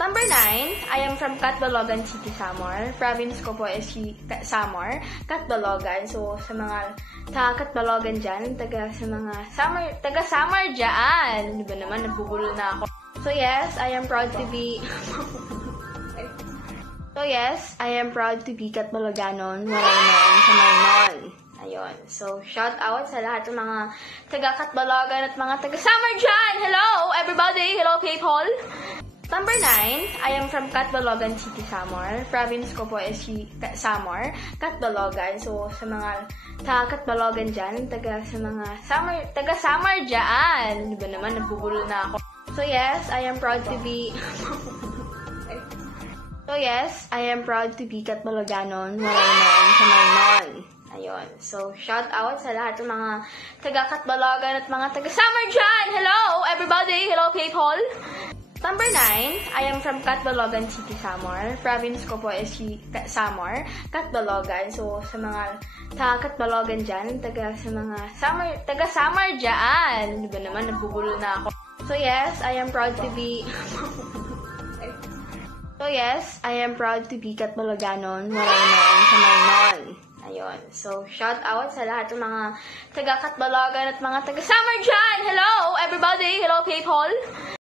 Number 9, I am from Catbalogan City, Samar. Province ko po is Samar, Catbalogan. So, sa mga taga-Catbalogan dyan, taga Samar dyan. Di ba naman, nagbubulol na ako. So, yes, I am proud to be... Catbaloganon, walang noon sa Marnon. Ayun. So, shout out sa lahat ng mga taga-Catbalogan at mga taga-Samar dyan! Hello, everybody! Hello, people! Number 9, I am from Catbalogan City, Samar. Province ko po is Samar, Catbalogan. So, sa mga taga-Catbalogan dyan, taga Samar dyan. Di ba naman, nagbubulol na ako. So, yes, I am proud to be... Catbaloganon, walang noon sa Marnon. Ayun. So, shout out sa lahat ng mga taga-Catbalogan at mga taga-Samar dyan! Hello, everybody! Hello, people! Number 9, I am from Catbalogan City, Samar. Province ko po is Samar, Catbalogan. So, sa mga taga-Catbalogan dyan, taga Samar dyan. Di ba naman, nagbubulol na ako. So, yes, I am proud to be... Catbaloganon, walang noon sa Marnon. Ayun. So, shout out sa lahat ng mga taga-Catbalogan at mga taga-Samar dyan! Hello, everybody! Hello, people!